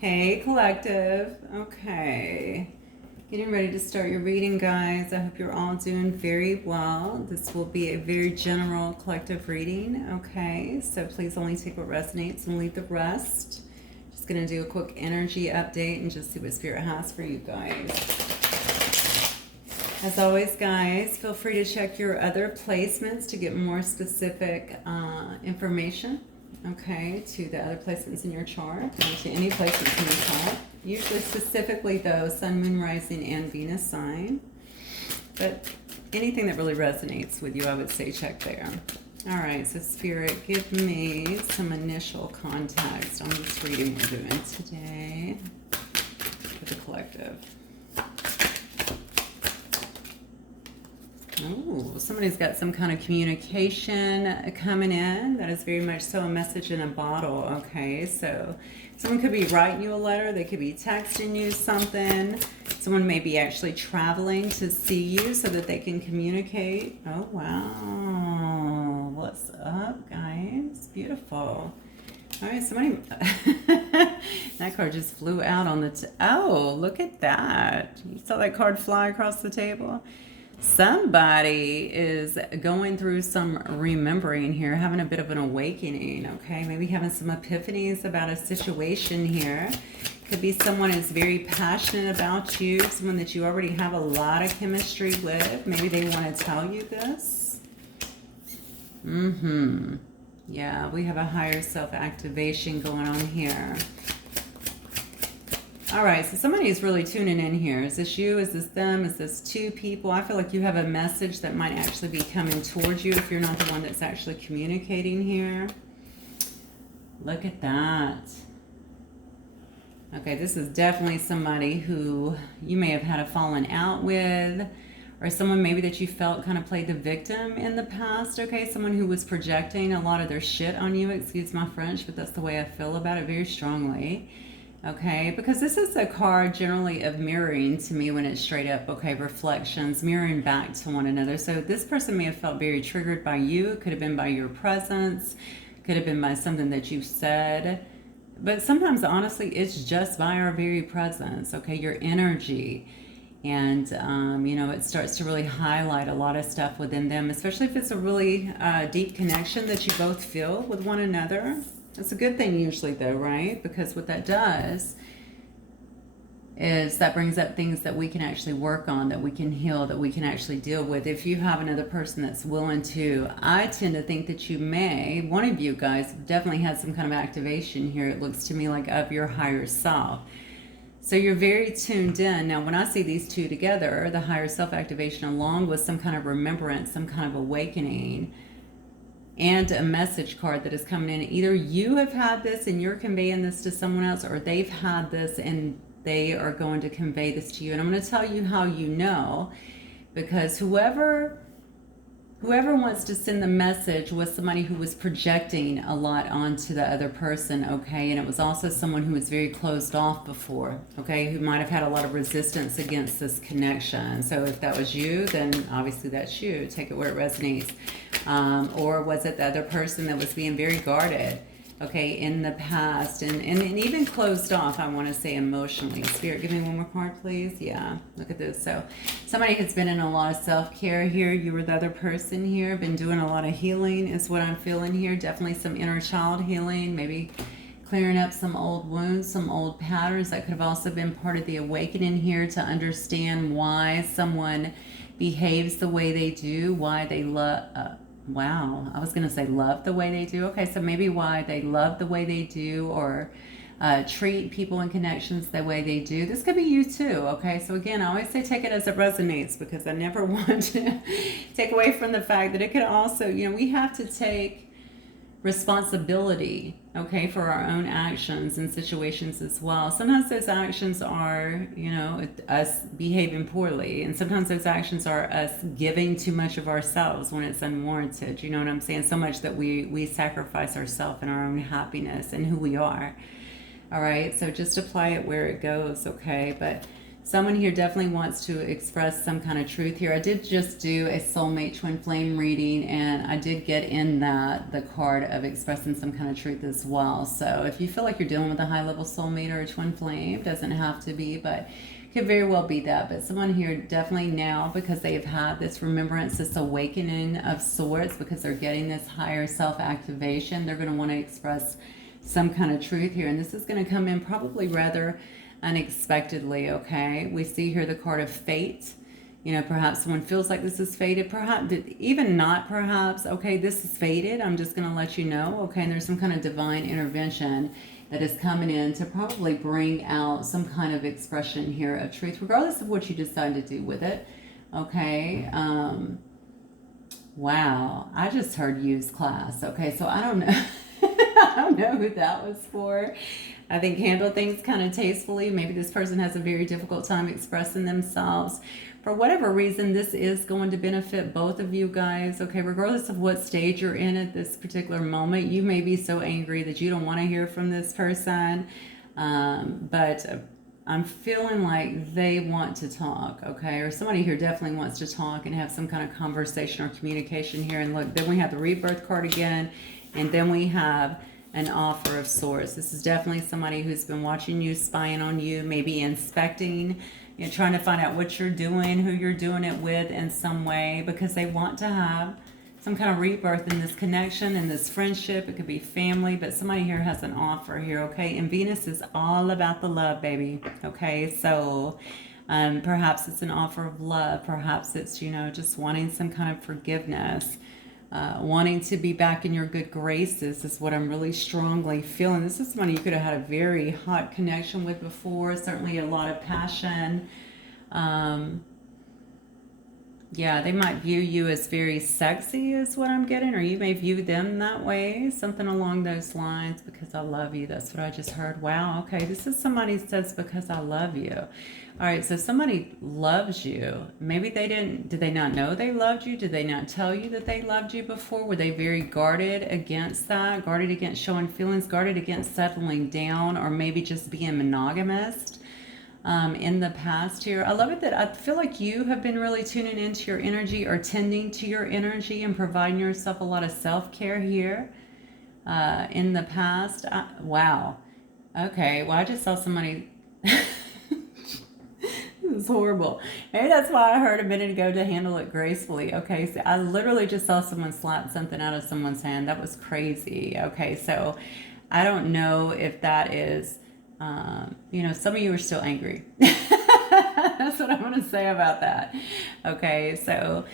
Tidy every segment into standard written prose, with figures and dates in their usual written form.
Hey, collective. Okay. Getting ready to start your reading, guys. I hope you're all doing very well. This will be a very general collective reading. Okay. So please only take what resonates and leave the rest. Just going to do a quick energy update and just see what Spirit has for you guys. As always, guys, feel free to check your other placements to get more specific information. Okay, to the other placements in your chart, or to any placements in your chart. Usually specifically though, Sun, Moon, Rising, and Venus sign. But anything that really resonates with you, I would say check there. Alright, so Spirit, give me some initial context on this reading we're doing today for the collective. Oh, somebody's got some kind of communication coming in. That is very much so a message in a bottle, okay? So someone could be writing you a letter. They could be texting you something. Someone may be actually traveling to see you so that they can communicate. Oh, wow. What's up, guys? Beautiful. All right, somebody... that card just flew out on the... oh, look at that. You saw that card fly across the table? Somebody is going through some remembering here, having a bit of an awakening, okay? Maybe having some epiphanies about a situation here. Could be someone who's very passionate about you, someone that you already have a lot of chemistry with. Maybe they want to tell you this. Yeah, we have a higher self-activation going on here. All right, so somebody is really tuning in here. Is this you? Is this them? Is this two people? I feel like you have a message that might actually be coming towards you if you're not the one that's actually communicating here. Look at that. Okay, this is definitely somebody who you may have had a falling out with, or someone maybe that you felt kind of played the victim in the past, okay? Someone who was projecting a lot of their shit on you, excuse my French, but that's the way I feel about it very strongly. Okay, because this is a card generally of mirroring to me when it's straight up, okay, reflections, mirroring back to one another. So this person may have felt very triggered by you. It could have been by your presence, could have been by something that you said. But sometimes, honestly, it's just by our very presence, okay, your energy. And, you know, it starts to really highlight a lot of stuff within them, especially if it's a really deep connection that you both feel with one another. It's a good thing usually though, right? Because what that does is that brings up things that we can actually work on, that we can heal, that we can actually deal with. If you have another person that's willing to, I tend to think that you may, one of you guys definitely has some kind of activation here. It looks to me like of your higher self. So you're very tuned in. Now, when I see these two together, the higher self activation along with some kind of remembrance, some kind of awakening, and a message card that is coming in. Either you have had this and you're conveying this to someone else, or they've had this and they are going to convey this to you. And I'm going to tell you how you know, because whoever wants to send the message was somebody who was projecting a lot onto the other person, okay? And it was also someone who was very closed off before, okay? Who might have had a lot of resistance against this connection. So if that was you, then obviously that's you. Take it where it resonates. Or was it the other person that was being very guarded, okay, in the past, and even closed off, I want to say emotionally. Spirit, give me one more card, please. Yeah, look at this. So somebody has been in a lot of self-care here. You were the other person here, been doing a lot of healing is what I'm feeling here. Definitely some inner child healing, maybe clearing up some old wounds, some old patterns. That could have also been part of the awakening here to understand why someone behaves the way they do, why they love... wow, I was going to say love the way they do. Okay, so maybe why they love the way they do, or treat people and connections the way they do. This could be you too, okay? So again, I always say take it as it resonates, because I never want to take away from the fact that it could also, you know, we have to take responsibility, okay, for our own actions and situations as well. Sometimes those actions are, you know, us behaving poorly, and sometimes those actions are us giving too much of ourselves when it's unwarranted. You know what I'm saying? So much that we sacrifice ourselves and our own happiness and who we are. All right, so just apply it where it goes, okay? But Someone here definitely wants to express some kind of truth here. I did just do a soulmate twin flame reading, and I did get in that the card of expressing some kind of truth as well. So if you feel like you're dealing with a high level soulmate or a twin flame, doesn't have to be, but could very well be that. But someone here definitely now, because they have had this remembrance, this awakening of sorts, because they're getting this higher self activation, they're going to want to express some kind of truth here. And this is going to come in probably rather unexpectedly. Okay, we see here the card of fate. You know, perhaps someone feels like this is fated, perhaps even not, perhaps, okay, this is fated, I'm just going to let you know. Okay, and there's some kind of divine intervention that is coming in to probably bring out some kind of expression here of truth, regardless of what you decide to do with it. Okay, wow, I just heard use class. Okay, so I don't know. I don't know who that was for. I think handle things kind of tastefully. Maybe this person has a very difficult time expressing themselves. For whatever reason, this is going to benefit both of you guys. Okay, regardless of what stage you're in at this particular moment, you may be so angry that you don't want to hear from this person. But I'm feeling like they want to talk, okay? Or somebody here definitely wants to talk and have some kind of conversation or communication here. And look, then we have the rebirth card again. And then we have an offer of sorts. This is definitely somebody who's been watching you, spying on you, maybe inspecting, you know, trying to find out what you're doing, who you're doing it with in some way, because they want to have some kind of rebirth in this connection, in this friendship. It could be family, but somebody here has an offer here, okay? And Venus is all about the love, baby, okay? So perhaps it's an offer of love. Perhaps it's, you know, just wanting some kind of forgiveness. Wanting to be back in your good graces is what I'm really strongly feeling. This is somebody you could have had a very hot connection with before, certainly a lot of passion. Yeah, they might view you as very sexy is what I'm getting, or you may view them that way, something along those lines. Because I love you, that's what I just heard. Wow, okay, this is somebody who says because I love you. All right, so somebody loves you. Maybe did they not know they loved you? Did they not tell you that they loved you before? Were they very guarded against that? Guarded against showing feelings? Guarded against settling down? Or maybe just being monogamous in the past here? I love it that I feel like you have been really tuning into your energy, or tending to your energy, and providing yourself a lot of self-care here in the past. Wow. Okay, well, I just saw somebody... This is horrible. Maybe that's why I heard a minute ago to handle it gracefully. Okay, so I literally just saw someone slap something out of someone's hand. That was crazy. Okay, so I don't know if that is, you know, some of you are still angry. That's what I'm going to say about that. Okay, so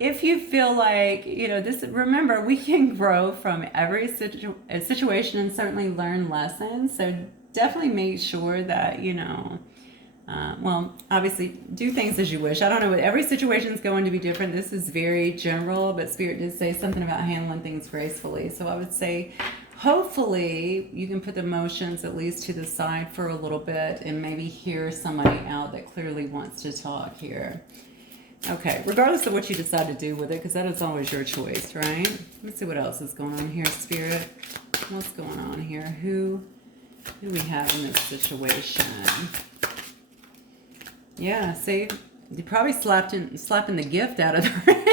if you feel like, you know, this, remember, we can grow from every situation and certainly learn lessons. So definitely make sure that, you know, well, obviously, do things as you wish. I don't know, every situation is going to be different. This is very general, but Spirit did say something about handling things gracefully. So I would say, hopefully, you can put the emotions at least to the side for a little bit and maybe hear somebody out that clearly wants to talk here. Okay, regardless of what you decide to do with it, because that is always your choice, right? Let's see what else is going on here, Spirit. What's going on here? Who do we have in this situation? Yeah, see, you probably slapping the gift out of there.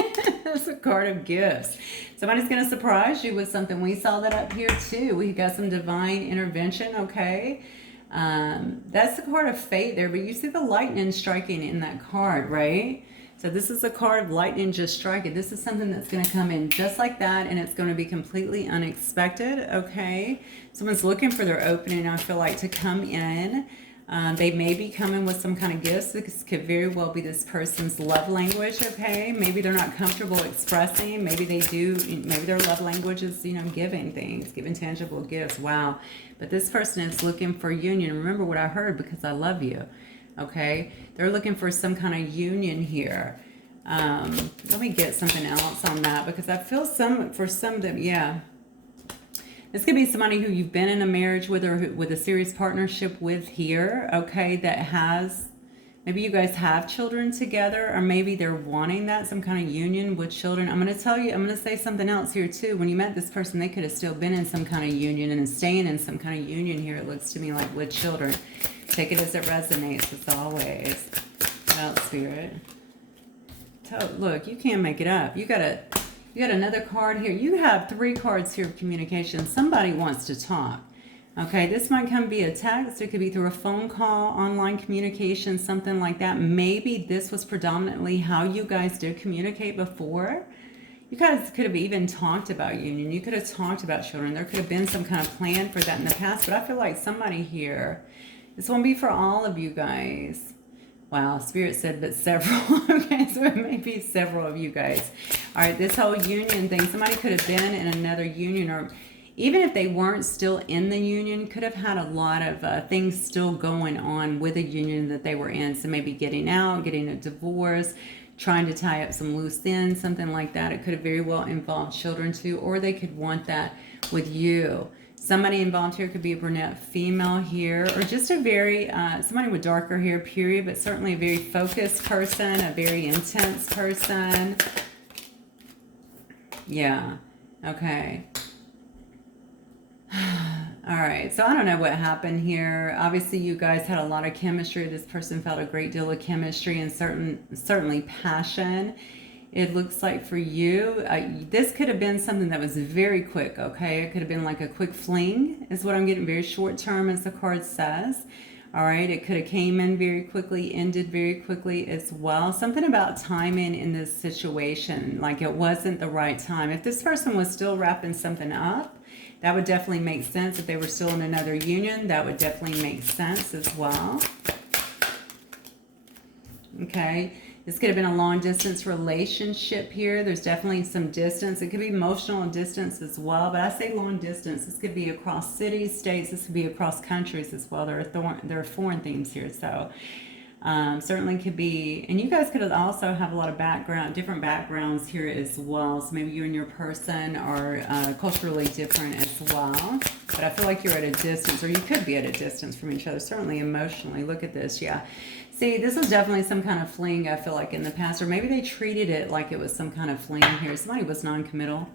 That's a card of gifts. Somebody's going to surprise you with something. We saw that up here too. We got some divine intervention, okay? That's the card of fate there, but you see the lightning striking in that card, right? So this is a card of lightning just striking. This is something that's going to come in just like that, and it's going to be completely unexpected, okay? Someone's looking for their opening, I feel like, to come in. They may be coming with some kind of gifts. This could very well be this person's love language, okay? Maybe they're not comfortable expressing. Maybe they do. Maybe their love language is, you know, giving things, giving tangible gifts. Wow. But this person is looking for union. Remember what I heard, because I love you, okay? They're looking for some kind of union here. Let me get something else on that, because I feel for some of them, yeah. This could be somebody who you've been in a marriage with, or with a serious partnership with here, okay, that has, maybe you guys have children together, or maybe they're wanting that, some kind of union with children. I'm going to tell you, I'm going to say something else here too. When you met this person, they could have still been in some kind of union and staying in some kind of union here, it looks to me like with children. Take it as it resonates, as always. About Spirit. Look, you can't make it up. You got another card here. You have 3 cards here of communication. Somebody wants to talk. Okay, this might come via text. It could be through a phone call, online communication, something like that. Maybe this was predominantly how you guys did communicate before. You guys could have even talked about union. You could have talked about children. There could have been some kind of plan for that in the past. But I feel like somebody here, this won't be for all of you guys. Wow, Spirit said but several. Okay, so it may be several of you guys. All right, this whole union thing, somebody could have been in another union, or even if they weren't still in the union, could have had a lot of things still going on with a union that they were in. So maybe getting out, getting a divorce, trying to tie up some loose ends, something like that. It could have very well involved children too, or they could want that with you. Somebody involved here could be a brunette female here, or just a very, somebody with darker hair, period, but certainly a very focused person, a very intense person. Yeah, okay. All right, so I don't know what happened here. Obviously, you guys had a lot of chemistry. This person felt a great deal of chemistry and certainly passion. It looks like for you, this could have been something that was very quick, okay? It could have been like a quick fling is what I'm getting, very short term as the card says. All right, it could have came in very quickly, ended very quickly as well. Something about timing in this situation, like it wasn't the right time. If this person was still wrapping something up, that would definitely make sense. If they were still in another union, that would definitely make sense as well. Okay. This could have been a long distance relationship here. There's definitely some distance. It could be emotional distance as well, but I say long distance. This could be across cities, states. This could be across countries as well. There are foreign themes here, so certainly could be. And you guys could also have a lot of different backgrounds here as well. So maybe you and your person are culturally different as well. But I feel like you're at a distance, or you could be at a distance from each other. Certainly emotionally. Look at this, yeah. See, this was definitely some kind of fling, I feel like, in the past. Or maybe they treated it like it was some kind of fling here. Somebody was non-committal.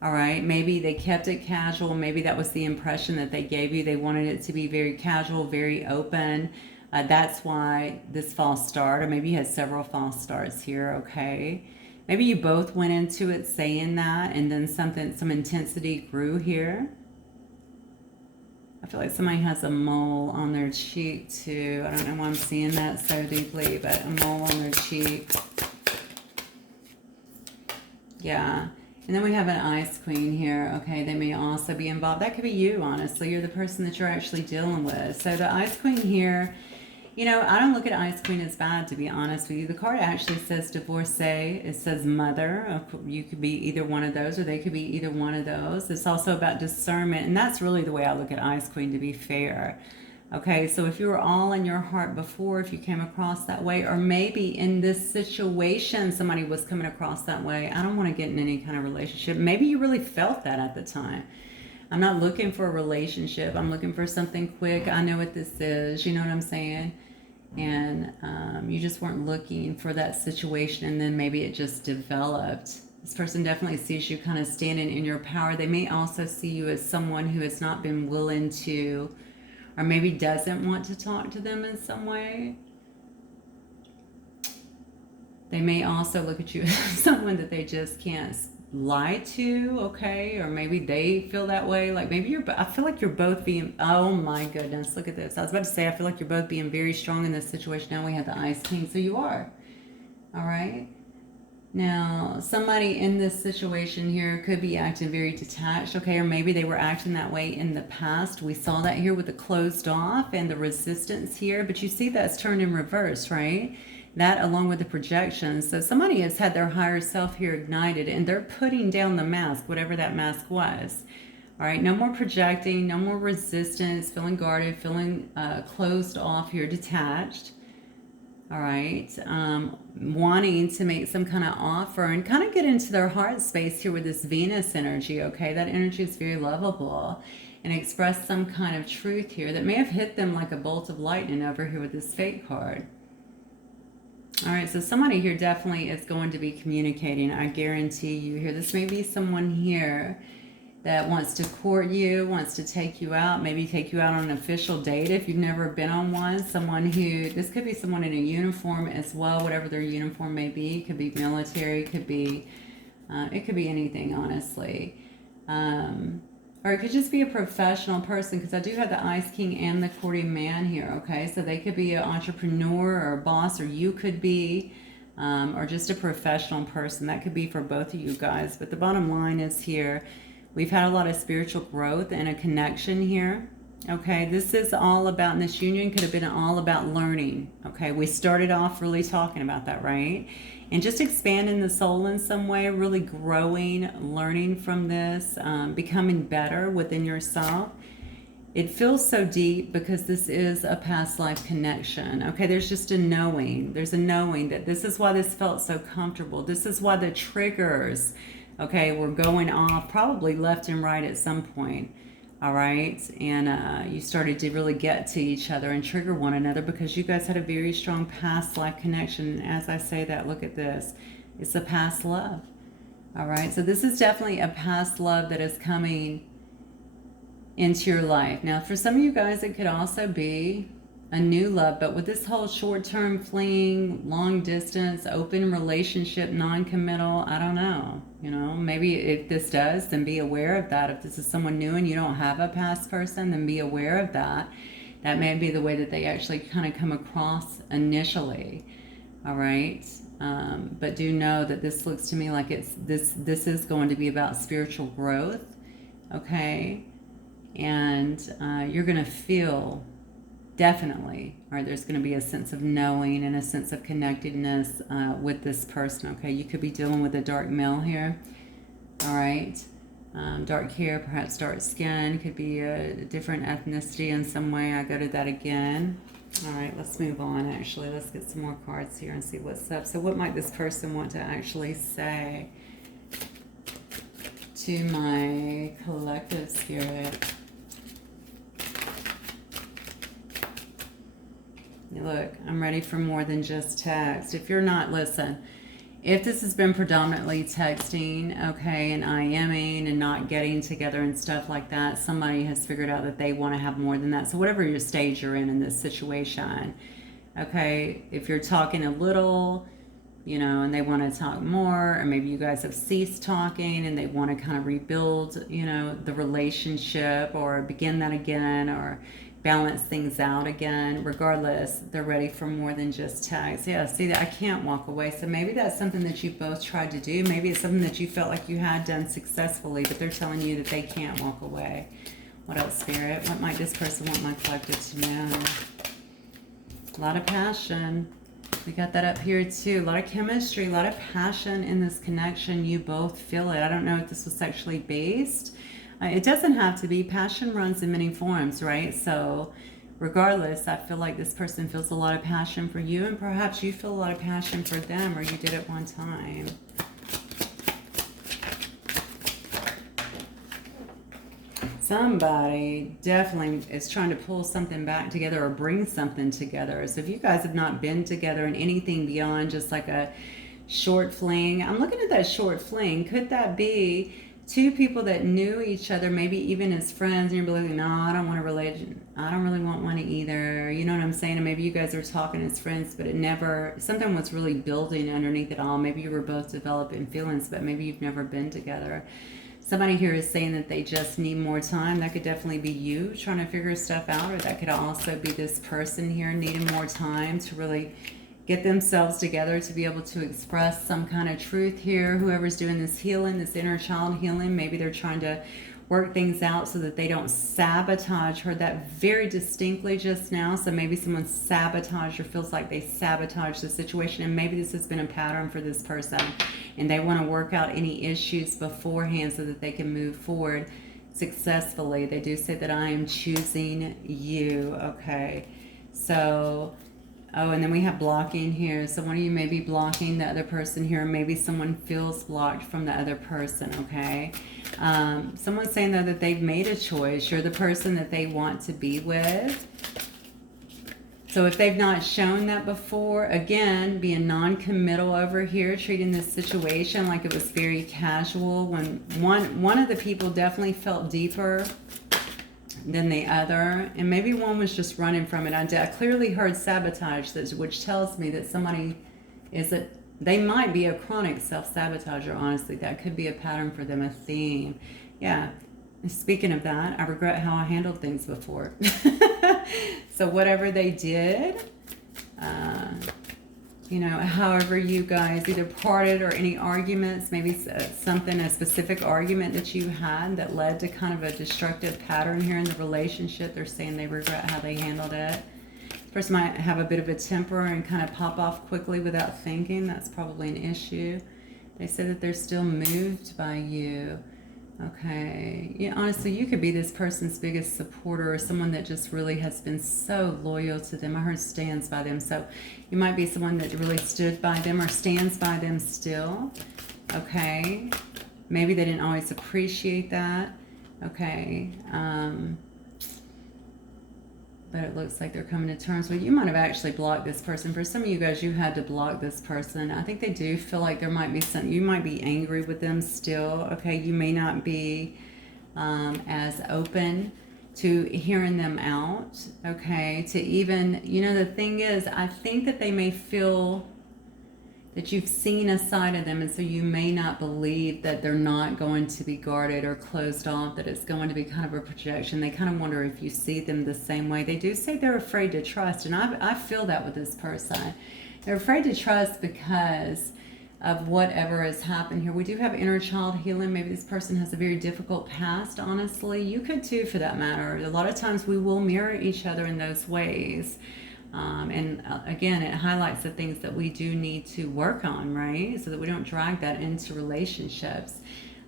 All right. Maybe they kept it casual. Maybe that was the impression that they gave you. They wanted it to be very casual, very open. That's why this false start. Or maybe you had several false starts here, okay? Maybe you both went into it saying that, and then some intensity grew here. I feel like somebody has a mole on their cheek too. I don't know why I'm seeing that so deeply, but a mole on their cheek. Yeah. And then we have an ice queen here. Okay, they may also be involved. That could be you, honestly. You're the person that you're actually dealing with. So the ice queen here, you know, I don't look at ice queen as bad, to be honest with you. The card actually says divorcee. It says mother. You could be either one of those, or they could be either one of those. It's also about discernment, and that's really the way I look at ice queen, to be fair. Okay, so if you were all in your heart before, if you came across that way, or maybe in this situation somebody was coming across that way, I don't want to get in any kind of relationship. Maybe you really felt that at the time. I'm not looking for a relationship. I'm looking for something quick. I know what this is. You know what I'm saying? And you just weren't looking for that situation, and then maybe it just developed. This person definitely sees you kind of standing in your power. They may also see you as someone who has not been willing to, or maybe doesn't want to talk to them in some way. They may also look at you as someone that they just can't lie to, okay? Or maybe they feel that way. Like maybe I feel like you're both being, oh my goodness, look at this. I was about to say, I feel like you're both being very strong in this situation. Now we have the Ice King, so you are. All right? Now, somebody in this situation here could be acting very detached, okay? Or maybe they were acting that way in the past. We saw that here with the closed off and the resistance here, but you see that's turned in reverse, right? That along with the projections. So somebody has had their higher self here ignited, and they're putting down the mask, whatever that mask was. All right, no more projecting, no more resistance, feeling guarded, feeling closed off here, detached. All right, wanting to make some kind of offer and kind of get into their heart space here with this Venus energy, okay? That energy is very lovable, and express some kind of truth here that may have hit them like a bolt of lightning over here with this Fate card. All right, so somebody here definitely is going to be communicating. I guarantee you here. This may be someone here that wants to court you, wants to take you out, maybe take you out on an official date if you've never been on one. Someone who, this could be someone in a uniform as well, whatever their uniform may be. It could be military, it could be anything, honestly. Or it could just be a professional person, because I do have the Ice King and the courting man here, okay? So they could be an entrepreneur or a boss, or you could be, or just a professional person. That could be for both of you guys. But the bottom line is here, we've had a lot of spiritual growth and a connection here. Okay, this is all about, and this union could have been all about learning. Okay, we started off really talking about that, right? And just expanding the soul in some way, really growing, learning from this, becoming better within yourself. It feels so deep because this is a past life connection. Okay, there's just a knowing. There's a knowing that this is why this felt so comfortable. This is why the triggers, okay, were going off probably left and right at some point. All right, and you started to really get to each other and trigger one another because you guys had a very strong past life connection. And as I say that, look at this. It's a past love. All right, so this is definitely a past love that is coming into your life. Now, for some of you guys, it could also be a new love, but with this whole short-term fling, long distance, open relationship, non-committal, I don't know. You know, maybe if this does, then be aware of that. If this is someone new and you don't have a past person, then be aware of that. That may be the way that they actually kind of come across initially. All right. But do know that this looks to me like this is going to be about spiritual growth. Okay. And you're going to feel, definitely, all right, there's going to be a sense of knowing and a sense of connectedness with this person. Okay, you could be dealing with a dark male here. All right, dark hair, perhaps dark skin, could be a different ethnicity in some way. I go to that again. All right, let's move on. Actually, let's get some more cards here and see what's up. So what might this person want to actually say to my collective spirit? Look, I'm ready for more than just text. If you're not, listen, if this has been predominantly texting, okay, and IMing and not getting together and stuff like that, somebody has figured out that they want to have more than that. So whatever your stage you're in this situation, okay, if you're talking a little, you know, and they want to talk more, or maybe you guys have ceased talking and they want to kind of rebuild, you know, the relationship or begin that again or balance things out again. Regardless, they're ready for more than just text. Yeah, see that I can't walk away. So maybe that's something that you both tried to do. Maybe it's something that you felt like you had done successfully, but they're telling you that they can't walk away. What else, Spirit? What might this person want my collective to know? A lot of passion. We got that up here too. A lot of chemistry, a lot of passion in this connection. You both feel it. I don't know if this was sexually based. It doesn't have to be. Passion runs in many forms, right? So regardless, I feel like this person feels a lot of passion for you, and perhaps you feel a lot of passion for them, or you did at one time. Somebody definitely is trying to pull something back together or bring something together. So if you guys have not been together in anything beyond just like a short fling, I'm looking at that short fling. Could that be two people that knew each other, maybe even as friends, and you're like, no, I don't want a religion. I don't really want one either. You know what I'm saying? And maybe you guys are talking as friends, but it never, something was really building underneath it all. Maybe you were both developing feelings, but maybe you've never been together. Somebody here is saying that they just need more time. That could definitely be you trying to figure stuff out, or that could also be this person here needing more time to really get themselves together to be able to express some kind of truth here. Whoever's doing this healing, this inner child healing, maybe they're trying to work things out so that they don't sabotage. Heard that very distinctly just now. So maybe someone sabotaged or feels like they sabotage the situation, and maybe this has been a pattern for this person and they want to work out any issues beforehand so that they can move forward successfully. They do say that I am choosing you. Okay, so oh, and then we have blocking here. So one of you may be blocking the other person here. Maybe someone feels blocked from the other person, okay? Someone's saying, though, that they've made a choice. You're the person that they want to be with. So if they've not shown that before, again, being non-committal over here, treating this situation like it was very casual, when one of the people definitely felt deeper than the other, and maybe one was just running from it. I clearly heard sabotage, which tells me that somebody they might be a chronic self-sabotager, honestly. That could be a pattern for them, a theme. Yeah. Speaking of that, I regret how I handled things before. So whatever they did, however you guys either parted or any arguments, maybe a specific argument that you had that led to kind of a destructive pattern here in the relationship. They're saying they regret how they handled it. This person might have a bit of a temper and kind of pop off quickly without thinking. That's probably an issue. They say that they're still moved by you. Okay. Yeah, honestly, you could be this person's biggest supporter, or someone that just really has been so loyal to them. I heard stands by them. So you might be someone that really stood by them or stands by them still. Okay. Maybe they didn't always appreciate that. Okay. But it looks like they're coming to terms with. You might have actually blocked this person. For some of you guys, you had to block this person. I think they do feel like there might be something. You might be angry with them still. Okay, you may not be as open to hearing them out. Okay, to even, the thing is, I think that they may feel that you've seen a side of them, and so you may not believe that they're not going to be guarded or closed off, that it's going to be kind of a projection. They kind of wonder if you see them the same way. They do say they're afraid to trust, and I feel that with this person. They're afraid to trust because of whatever has happened here. We do have inner child healing. Maybe this person has a very difficult past, honestly. You could too, for that matter. A lot of times we will mirror each other in those ways. Again, it highlights the things that we do need to work on, right? So that we don't drag that into relationships.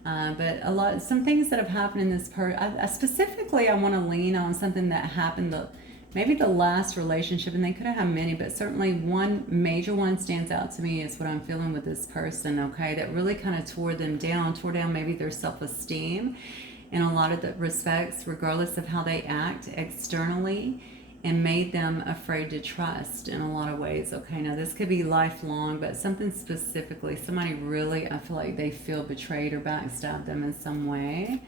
But some things that have happened in this part, specifically, I want to lean on something that happened, maybe the last relationship, and they could have had many, but certainly one major one stands out to me is what I'm feeling with this person, okay? That really kind of tore down maybe their self-esteem in a lot of the respects, regardless of how they act externally, and made them afraid to trust in a lot of ways. Okay, now this could be lifelong, but something specifically, somebody really, I feel like they feel betrayed or backstabbed them in some way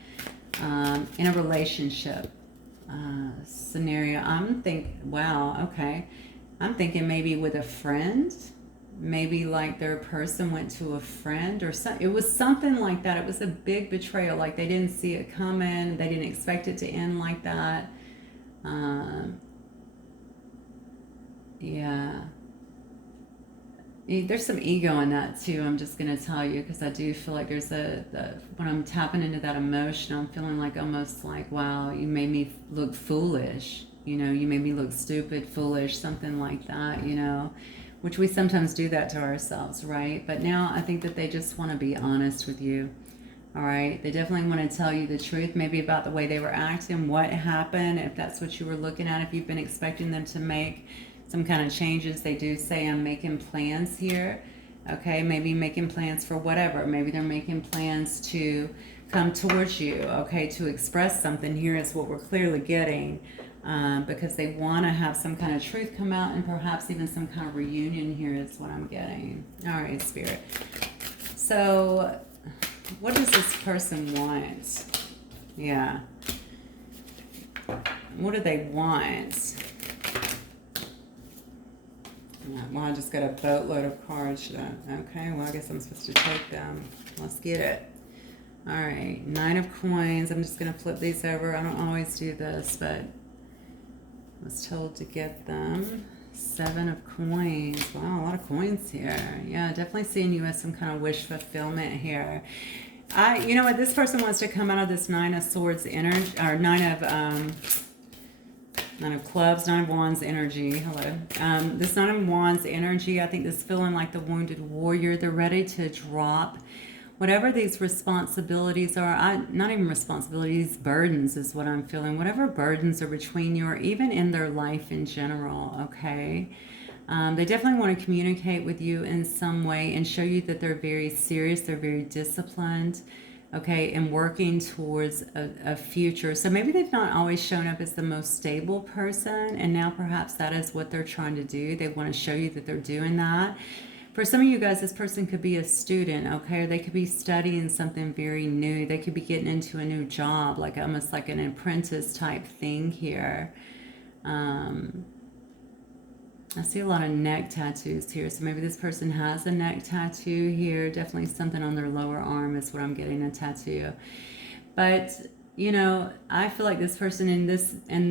in a relationship scenario. Wow, okay. I'm thinking maybe with a friend, maybe like their person went to a friend or something. It was something like that. It was a big betrayal. Like they didn't see it coming. They didn't expect it to end like that. Yeah. There's some ego in that too. I'm just going to tell you, because I do feel like there's when I'm tapping into that emotion, I'm feeling like almost like, wow, you made me look foolish. You made me look stupid, foolish, something like that, which we sometimes do that to ourselves, right? But now I think that they just want to be honest with you. All right. They definitely want to tell you the truth, maybe about the way they were acting, what happened, if that's what you were looking at, if you've been expecting them to make some kind of changes. They do say, I'm making plans here. Okay, maybe making plans for whatever. Maybe they're making plans to come towards you, okay, to express something here is what we're clearly getting, because they want to have some kind of truth come out, and perhaps even some kind of reunion here is what I'm getting. All right, Spirit. So what does this person want? Yeah. What do they want? Well, I just got a boatload of cards. Okay, well, I guess I'm supposed to take them. Let's get it. All right, 9 of coins. I'm just going to flip these over. I don't always do this, but I was told to get them. 7 of coins. Wow, a lot of coins here. Yeah, definitely seeing you as some kind of wish fulfillment here. You know what? This person wants to come out of this 9 of swords energy, or 9 of clubs, 9 of wands energy. Hello. This 9 of wands energy, I think this feeling like the wounded warrior. They're ready to drop whatever these responsibilities are. Not even responsibilities, burdens is what I'm feeling. Whatever burdens are between you, or even in their life in general, okay? They definitely want to communicate with you in some way and show you that they're very serious, they're very disciplined. okay, and working towards a future. So maybe they've not always shown up as the most stable person, and now perhaps that is what they're trying to do. They want to show you that they're doing that. For some of you guys, this person could be a student, okay, or they could be studying something very new. They could be getting into a new job, like almost like an apprentice type thing here. I see a lot of neck tattoos here, so maybe this person has a neck tattoo here. Definitely something on their lower arm is what I'm getting, a tattoo. But you know, I feel like this person in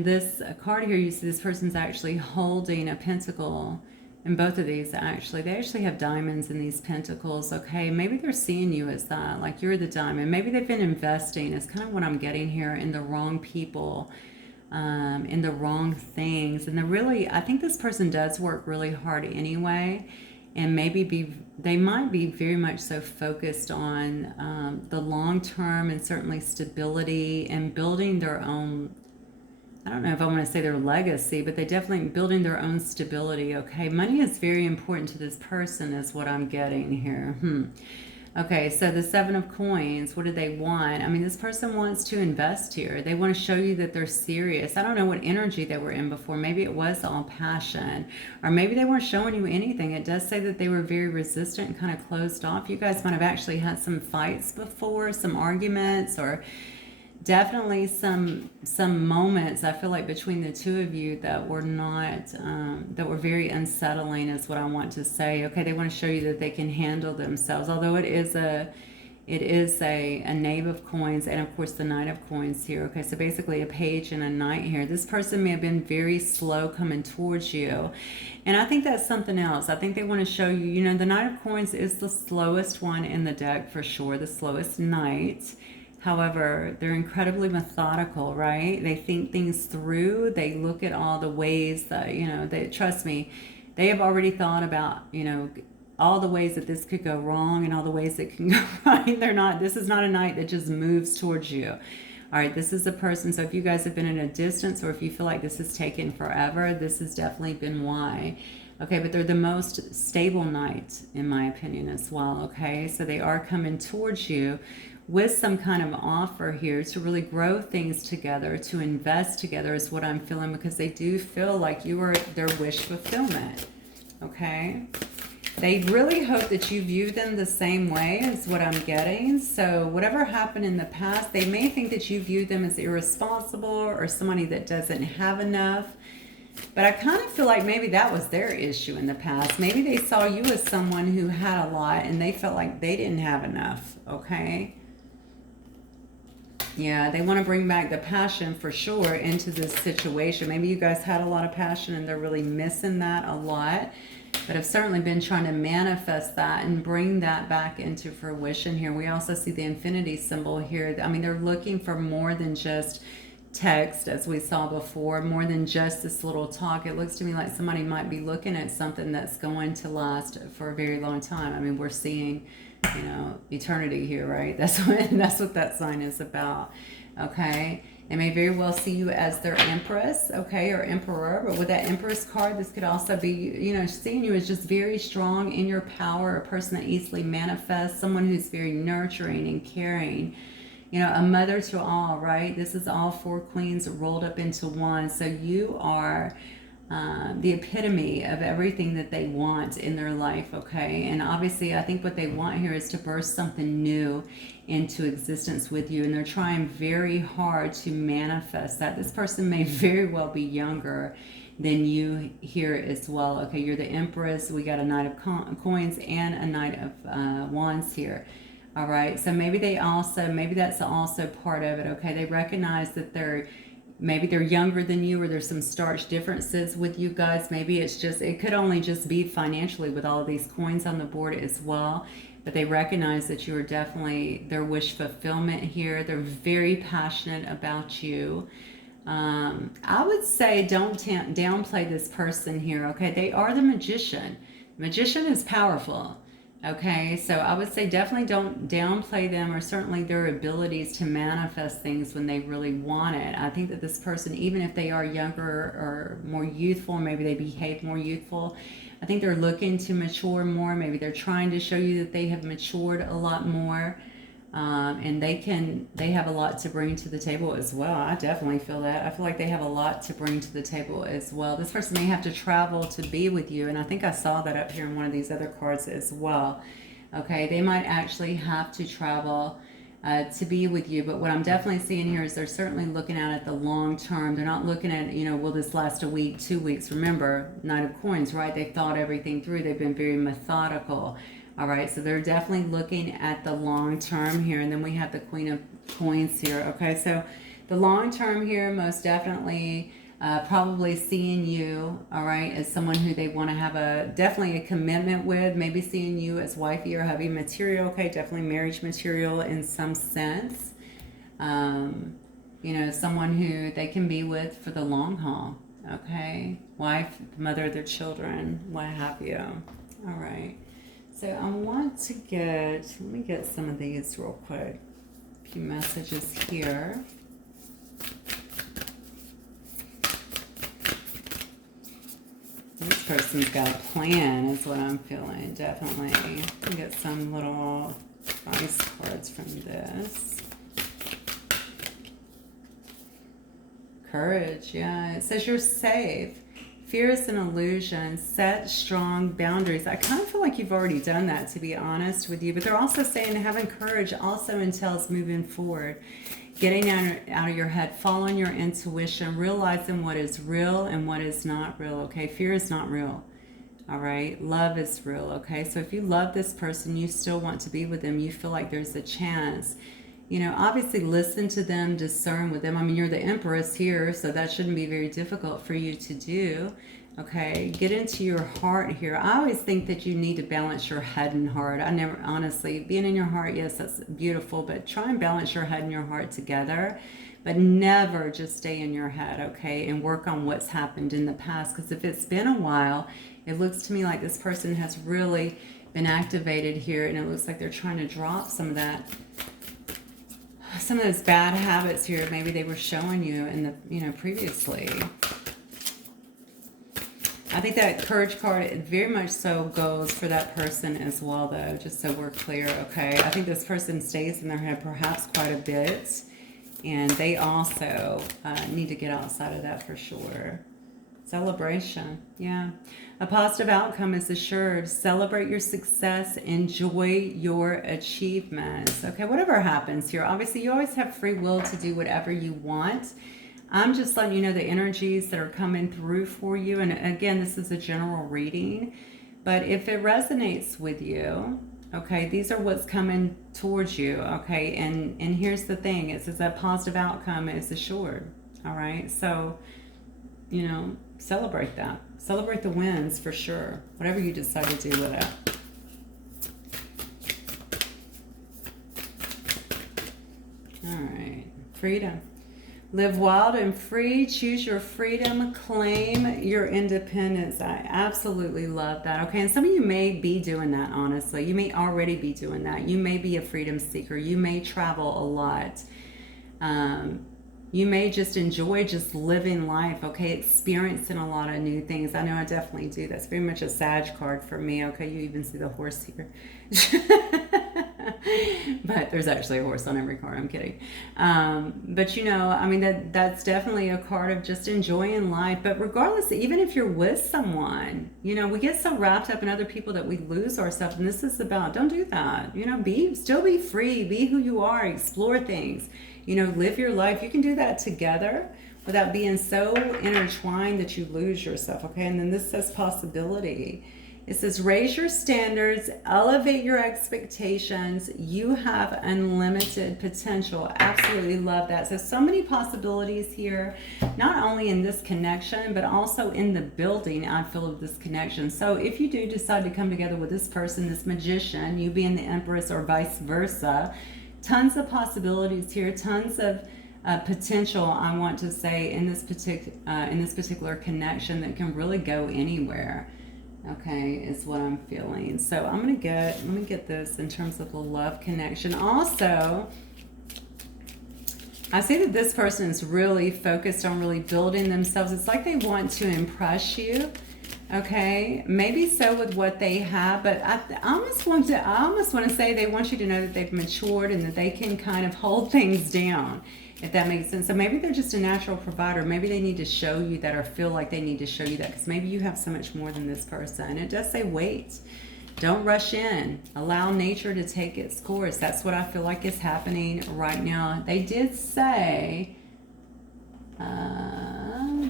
this card here, you see this person's actually holding a pentacle. And both of these, actually, they actually have diamonds in these pentacles, okay? Maybe they're seeing you as that, like you're the diamond. Maybe they've been investing, is kind of what I'm getting here, in the wrong people, in the wrong things. And I think this person does work really hard anyway, and they might be very much so focused on the long term and certainly stability and building their own, I don't know if I want to say their legacy, but they definitely building their own stability, okay? Money is very important to this person is what I'm getting here. Okay, so the Seven of Coins, what do they want? I mean, this person wants to invest here. They want to show you that they're serious. I don't know what energy they were in before. Maybe it was all passion, or maybe they weren't showing you anything. It does say that they were very resistant and kind of closed off. You guys might have actually had some fights before, some arguments, or definitely some moments, I feel like, between the two of you that were not that were very unsettling is what I want to say. Okay, they want to show you that they can handle themselves, although it is a knave of coins, and of course the knight of coins here. Okay, so basically a page and a knight here. This person may have been very slow coming towards you, and I think that's something else. I think they want to show you, you know, the knight of coins is the slowest one in the deck for sure, the slowest knight. However, they're incredibly methodical, right? They think things through. They look at all the ways that, you know, trust me, they have already thought about, you know, all the ways that this could go wrong and all the ways it can go right. This is not a knight that just moves towards you. All right, this is a person. So if you guys have been at a distance, or if you feel like this has taken forever, this has definitely been why. Okay, but they're the most stable knight, in my opinion, as well. Okay, so they are coming towards you with some kind of offer here to really grow things together, to invest together is what I'm feeling, because they do feel like you are their wish fulfillment, okay? They really hope that you view them the same way as what I'm getting. So whatever happened in the past, they may think that you view them as irresponsible or somebody that doesn't have enough. But I kind of feel like maybe that was their issue in the past. Maybe they saw you as someone who had a lot and they felt like they didn't have enough, okay? Yeah, they want to bring back the passion for sure into this situation. Maybe you guys had a lot of passion and they're really missing that a lot. But I've certainly been trying to manifest that and bring that back into fruition here. We also see the infinity symbol here. I mean, they're looking for more than just text, as we saw before, more than just this little talk. It looks to me like somebody might be looking at something that's going to last for a very long time. I mean, we're seeing, you know, eternity here, right? That's what that sign is about. Okay, they may very well see you as their empress, okay, or emperor. But with that empress card, this could also be, you know, seeing you as just very strong in your power, a person that easily manifests, someone who's very nurturing and caring, you know, a mother to all, right? This is all four queens rolled up into one. So you are the epitome of everything that they want in their life, okay? And obviously, I think what they want here is to burst something new into existence with you, and they're trying very hard to manifest that. This person may very well be younger than you here as well. Okay, you're the empress. We got a knight of coins and a knight of wands here. All right, so maybe that's also part of it. Okay, they recognize that maybe they're younger than you, or there's some starch differences with you guys. Maybe it could only just be financially with all of these coins on the board as well. But they recognize that you are definitely their wish fulfillment here. They're very passionate about you. I would say don't downplay this person here, okay? They are the magician. Magician is powerful. Okay, so I would say definitely don't downplay them, or certainly their abilities to manifest things when they really want it. I think that this person, even if they are younger or more youthful, maybe they behave more youthful, I think they're looking to mature more. Maybe they're trying to show you that they have matured a lot more. And they have a lot to bring to the table as well. I definitely feel that. I feel like they have a lot to bring to the table as well. This person may have to travel to be with you, and I think I saw that up here in one of these other cards as well. Okay, they might actually have to travel to be with you, but what I'm definitely seeing here is they're certainly looking out at the long term. They're not looking at, will this last a week, 2 weeks? Remember, Knight of Coins, right? They've thought everything through. They've been very methodical. All right, so they're definitely looking at the long term here. And then we have the Queen of Coins here. Okay, so the long term here, most definitely probably seeing you, all right, as someone who they want to have definitely a commitment with, maybe seeing you as wifey or hubby material. Okay, definitely marriage material in some sense. Someone who they can be with for the long haul. Okay, wife, mother of their children, what have you. All right. So I want to let me get some of these real quick. A few messages here. This person's got a plan is what I'm feeling, definitely. Let me get some little advice cards from this. Courage, yeah. It says you're safe. Fear is an illusion. Set strong boundaries. I kind of feel like you've already done that, to be honest with you. But they're also saying having courage also entails moving forward. Getting out of your head. Following your intuition. Realizing what is real and what is not real. Okay? Fear is not real. All right? Love is real. Okay? So if you love this person, you still want to be with them. You feel like there's a chance. Obviously listen to them, discern with them. I mean, you're the Empress here, so that shouldn't be very difficult for you to do. Okay, get into your heart here. I always think that you need to balance your head and heart. Honestly, being in your heart, yes, that's beautiful, but try and balance your head and your heart together. But never just stay in your head, okay, and work on what's happened in the past. Because if it's been a while, it looks to me like this person has really been activated here, and it looks like they're trying to drop some of those bad habits here maybe they were showing you in the previously. I think that courage card very much so goes for that person as well, though, just so we're clear. Okay, I think this person stays in their head perhaps quite a bit, and they also need to get outside of that for sure. Celebration, yeah. A positive outcome is assured. Celebrate your success. Enjoy your achievements. Okay, whatever happens here. Obviously, you always have free will to do whatever you want. I'm just letting you know the energies that are coming through for you. And again, this is a general reading. But if it resonates with you, okay, these are what's coming towards you, okay? And here's the thing. It says that positive outcome is assured, all right? So, celebrate that. Celebrate the wins for sure. Whatever you decide to do with it. All right. Freedom. Live wild and free. Choose your freedom. Claim your independence. I absolutely love that. Okay, and some of you may be doing that, honestly. You may already be doing that. You may be a freedom seeker. You may travel a lot. You may just enjoy just living life, okay, experiencing a lot of new things. I know I definitely do. That's very much a Sag card for me, okay? You even see the horse here. But there's actually a horse on every card. I'm kidding. But I mean, that's definitely a card of just enjoying life. But regardless, even if you're with someone, we get so wrapped up in other people that we lose ourselves. And this is about, don't do that. Still be free. Be who you are. Explore things. Live your life. You can do that together without being so intertwined that you lose yourself, okay? And then this says possibility. It says raise your standards, elevate your expectations. You have unlimited potential. Absolutely love that. So many possibilities here, not only in this connection, but also in the building, I feel, of this connection. So if you do decide to come together with this person, this magician, you being the Empress or vice versa, tons of possibilities here, tons of potential, I want to say, in this particular connection that can really go anywhere. Okay, is what I'm feeling. So let me get this in terms of the love connection. Also, I see that this person is really focused on really building themselves. It's like they want to impress you. Okay, maybe so with what they have, but I almost want to say they want you to know that they've matured and that they can kind of hold things down, if that makes sense. So maybe they're just a natural provider. Maybe they need to show you that, or feel like they need to show you that, because maybe you have so much more than this person. It does say wait. Don't rush in. Allow nature to take its course. That's what I feel like is happening right now. They did say, I'm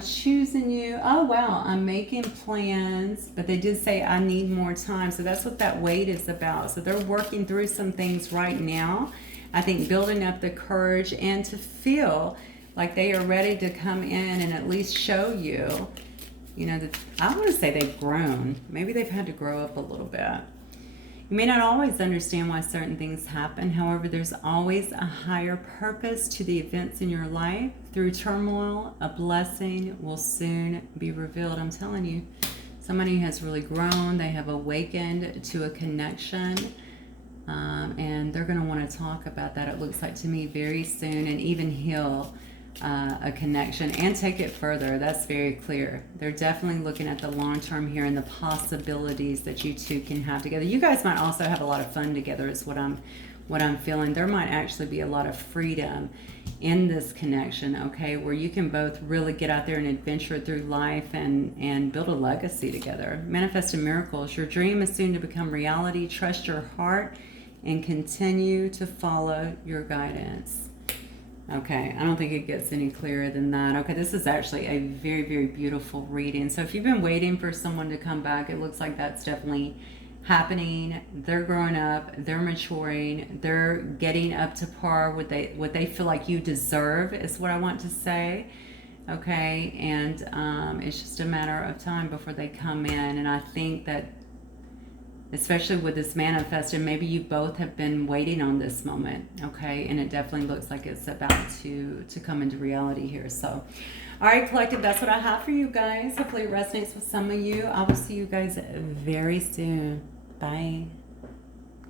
choosing you. Oh, wow, I'm making plans. But they did say, I need more time. So that's what that wait is about. So they're working through some things right now. I think building up the courage and to feel like they are ready to come in and at least show you, you know, that I want to say they've grown. Maybe they've had to grow up a little bit. You may not always understand why certain things happen. However, there's always a higher purpose to the events in your life. Through turmoil, a blessing will soon be revealed. I'm telling you, somebody has really grown. They have awakened to a connection. And they're going to want to talk about that, it looks like to me, very soon, and even heal a connection and take it further. That's very clear. They're definitely looking at the long term here and the possibilities that you two can have together. You guys might also have a lot of fun together, is what I'm feeling. There might actually be a lot of freedom in this connection, okay, where you can both really get out there and adventure through life and build a legacy together. Manifesting miracles. Your dream is soon to become reality. Trust your heart and continue to follow your guidance. Okay, I don't think it gets any clearer than that. Okay, this is actually a very, very beautiful reading. So if you've been waiting for someone to come back, it looks like that's definitely happening. They're growing up, they're maturing, they're getting up to par with what they feel like you deserve, is what I want to say. Okay, and it's just a matter of time before they come in. And I think that, especially with this manifest, and maybe you both have been waiting on this moment, okay? And it definitely looks like it's about to come into reality here. So, all right, collective, that's what I have for you guys. Hopefully it resonates with some of you. I will see you guys very soon. Bye.